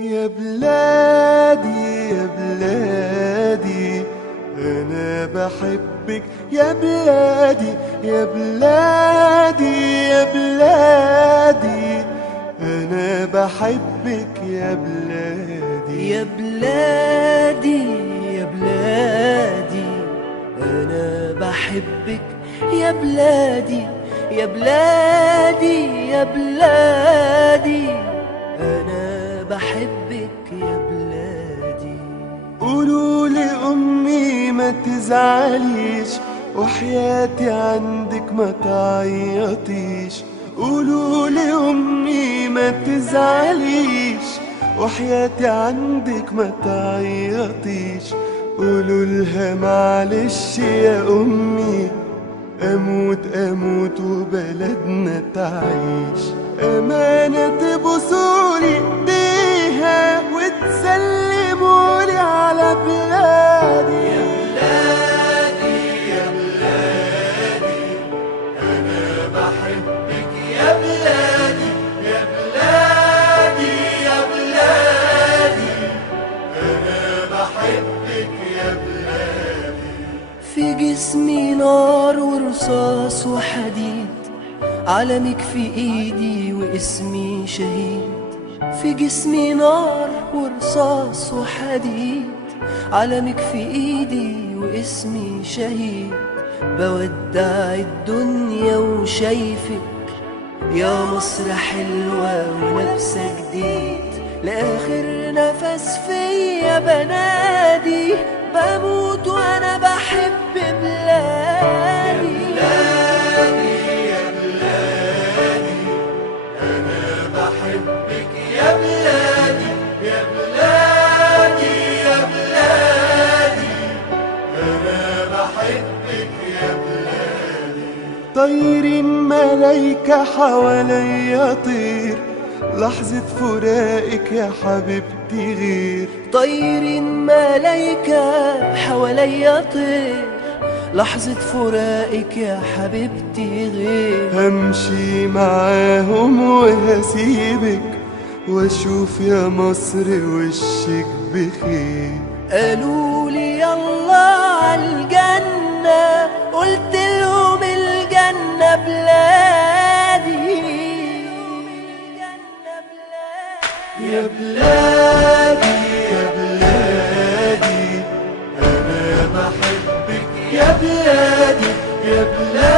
يا بلادي يا بلادي أنا بحبك يا بلادي يا بلادي يا بلادي أنا بحبك يا بلادي يا بلادي يا بلادي أنا بحبك يا بلادي يا بلادي يا بلادي أنا بحبك يا بلادي. قولوا لأمي ما تزعليش وحياتي عندك ما تعيطيش. قولوا لأمي ما تزعليش وحياتي عندك ما تعيطيش. قولوا لها معلش يا أمي أموت أموت وبلدنا تعيش. أمانة تبوسولي إيديها وتسلمولي على بلادي. يا بلادي يا بلادي أنا بحبك يا بلادي يا بلادي يا بلادي أنا بحبك يا بلادي. في جسمي نار ورصاص وحديد، علمك في ايدي واسمي شهيد. في جسمي نار ورصاص وحديد، علمك في ايدي واسمي شهيد. بودع الدنيا وشايفك يا مصر حلوة ولابسة جديد. لآخر نفس فيا بنادي، بموت وانا بحب بلادي. يا بلادي أنا بحبك يا بلادي يا بلادي يا بلادي أنا بحبك يا بلادي. طايرين ملايكة حواليا طير، لحظة فراقك يا حبيبتي غير. طايرين ملايكة حواليا طير، لحظة فراقك يا حبيبتي غير. همشي معاهم وهسيبك واشوف يا مصر وشك بخير. قالوا لي يلا عالجنة، قلت لهم الجنة بلادي. يا بلادي يا بلادي أنا بحبك يا بلادي يا بلادي